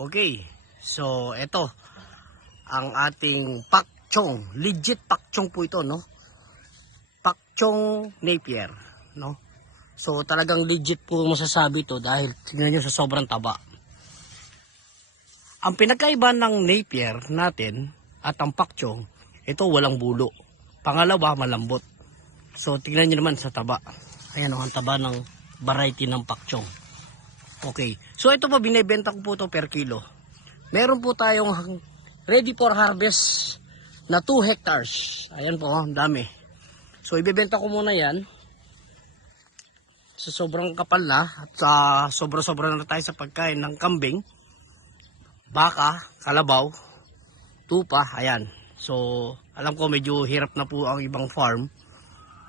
Okay, so ito ang ating pakchong. Legit pakchong po ito, no? Pakchong Napier, no? So talagang legit po masasabi ito dahil tingnan nyo sa sobrang taba. Ang pinagkaiba ng Napier natin at ang pakchong, ito walang bulo. Pangalawa, malambot. So tingnan nyo naman sa taba. Ayan ang taba ng variety ng pakchong. Okay, so ito po binibenta ko po ito per kilo. Meron po tayong ready for harvest na 2 hectares. Ayan po, ang dami. So ibebenta ko muna yan. So sobrang kapal na at sobra-sobra na tayo sa pagkain ng kambing, baka, kalabaw, tupa, ayan. So alam ko medyo hirap na po ang ibang farm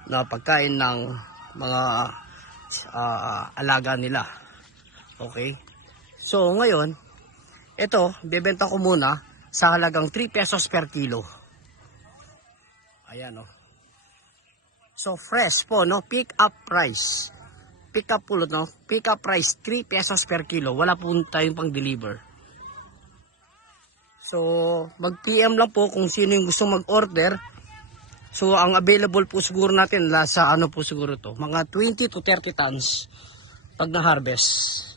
na pagkain ng mga alaga nila. Okay. So ngayon, ito, bebenta ko muna sa halagang 3 pesos per kilo. Ayan, oh. So fresh po, no? Pick up price. Pick up po, no? Pick up price 3 pesos per kilo. Wala po tayong pang-deliver. So mag-PM lang po kung sino yung gusto mag-order. So ang available po siguro natin sa ano po siguro to, mga 20 to 30 tons pag na-harvest.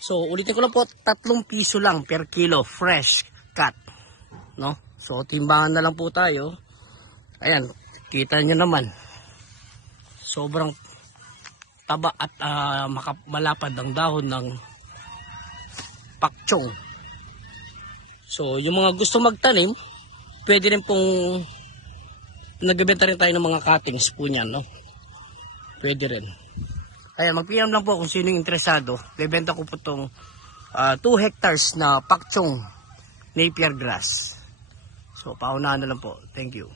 So ulitin ko lang po, 3 piso lang per kilo fresh cut, no? So timbangan na lang po tayo. Ayan, kita nyo naman. Sobrang taba at malapad ang dahon ng pakchong. So yung mga gusto magtanim, pwede rin pong nagbebenta rin tayo ng mga cuttings po niyan, no? Pwede rin. Ayan, mag-PM lang po kung sino yung interesado. Bebenta ko po itong 2 hectares na pakchong Napier grass. So paunahan na lang po. Thank you.